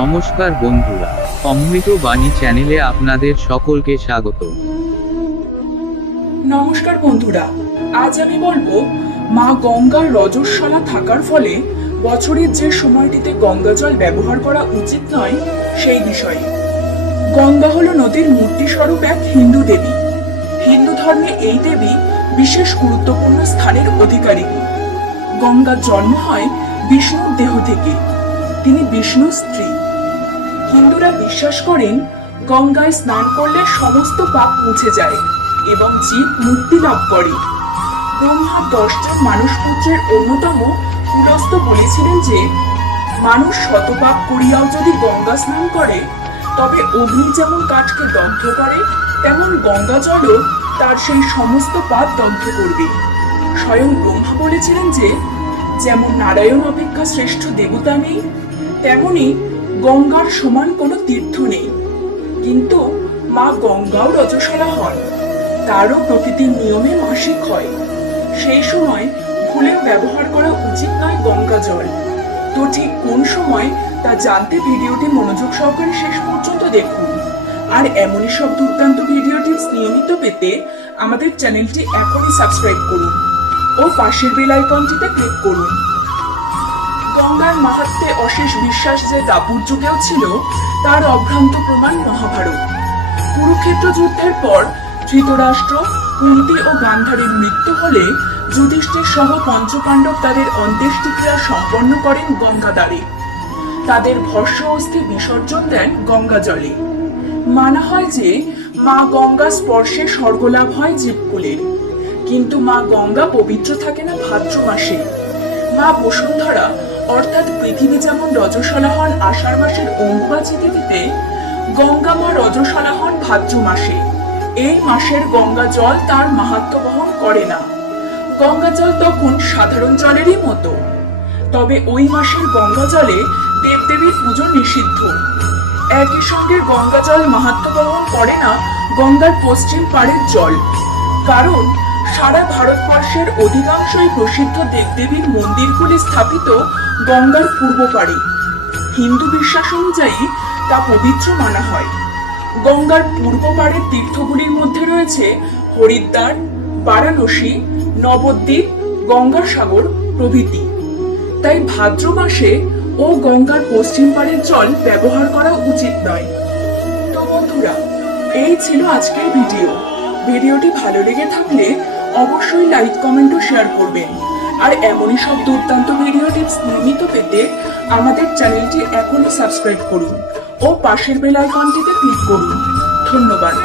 নমস্কার বন্ধুরা, অমৃত বাণী চ্যানেলে আপনাদের সকলকে স্বাগত। নমস্কার বন্ধুরা, আজ আমি বলবো মা গঙ্গার রজস্বলা থাকার ফলে বছরের যে সময়টিতে গঙ্গা জল ব্যবহার করা উচিত নয় সেই বিষয়ে। গঙ্গা হলো নদীর মূর্তি স্বরূপ এক হিন্দু দেবী। হিন্দু ধর্মে এই দেবী বিশেষ গুরুত্বপূর্ণ স্থানের অধিকারিণী। গঙ্গার জন্ম হয় বিষ্ণুর দেহ থেকে, তিনি বিষ্ণুর স্ত্রী। হিন্দুরা বিশ্বাস করেন গঙ্গায় স্নান করলে সমস্ত পাপ মুছে যায় এবং জীব মুক্তি লাভ করে। ব্রহ্মা 10 জন মানুষ পুত্রের অন্যতম পুলস্ত্য বলেছিলেন যে মানুষ শতপাপ করিয়াও যদি গঙ্গা স্নান করে তবে অগ্নি যেমন কাঠকে দগ্ধ করে তেমন গঙ্গা জলও তার সেই সমস্ত পাপ দগ্ধ করবে। স্বয়ং ব্রহ্মা বলেছিলেন যে যেমন নারায়ণ অপেক্ষা শ্রেষ্ঠ দেবতা নেই, তেমনি গঙ্গার সমান কোনো তীর্থ নেই। কিন্তু মা গঙ্গাও রজস্বলা হন, তারও প্রকৃতির নিয়মে মাসিক হয়। সেই সময় ভুলেও ব্যবহার করা উচিত নয় গঙ্গা জল। তো ঠিক কোন সময় তা জানতে ভিডিওটি মনোযোগ সহকারে শেষ পর্যন্ত দেখুন। আর এমনই সব দুর্দান্ত ভিডিও টিপস নিয়মিত পেতে আমাদের চ্যানেলটি এখনই সাবস্ক্রাইব করুন ও পাশের বেল আইকনটিতে ক্লিক করুন। গঙ্গার মাহাত্ম্যে অশেষ বিশ্বাস যে দাপুর যুগেও ছিল তার অভ্রান্ত প্রমাণ মহাভারত। কুরুক্ষেত্র যুদ্ধের পর ধৃতরাষ্ট্র, কুন্তী ও গান্ধারীর মৃত্যু হলে যুধিষ্ঠির সহ পঞ্চপাণ্ডব তাদের অন্ত্যেষ্টিক্রিয়া সম্পন্ন করেন গঙ্গাধারে। তাদের ভস্ম অস্থি বিসর্জন দেন গঙ্গা জলে। মানা হয় যে মা গঙ্গা স্পর্শে স্বর্গলাভ হয় জীবকুলের। কিন্তু মা গঙ্গা পবিত্র থাকে না ভাদ্র মাসে। মা বসুন্ধরা অর্থাৎ পৃথিবী যেমন রজস্বলা হন আষাঢ় মাসের অম্বুবাচী তিথিতে, গঙ্গা মা রজস্বলা হন ভাদ্র মাসে। এই মাসের গঙ্গা জল তার মাহাত্ম্য বহন করে না। গঙ্গা জল তখন সাধারণ জলেরই মতো। তবে ওই মাসের গঙ্গা জলে দেবদেবীর পুজো নিষিদ্ধ। একই সঙ্গে গঙ্গা জল মাহাত্ম্য বহন করে না গঙ্গার পশ্চিম পাড়ের জল, কারণ সারা ভারতবর্ষের অধিকাংশই প্রসিদ্ধ দেবদেবীর মন্দিরগুলি স্থাপিত গঙ্গার পূর্ব পাড়ে। হিন্দু বিশ্বাস অনুযায়ী তা পবিত্র মানা হয়। গঙ্গার পূর্ব পাড়ের তীর্থগুলির মধ্যে রয়েছে হরিদ্বার, বারাণসী, নবদ্বীপ, গঙ্গাসাগর প্রভৃতি। তাই ভাদ্র মাসে ও গঙ্গার পশ্চিম পাড়ের জল ব্যবহার করা উচিত নয়। তো বন্ধুরা, এই ছিল আজকের ভিডিওটি ভালো লেগে থাকলে অবশ্যই লাইক, কমেন্ট ও শেয়ার করবেন। আর এমনই সব দুর্দান্ত ভিডিও টিপস নিয়মিত পেতে আমাদের চ্যানেলটি এখনই সাবস্ক্রাইব করুন ও পাশের বেল আইকনটিতে ক্লিক করুন। ধন্যবাদ।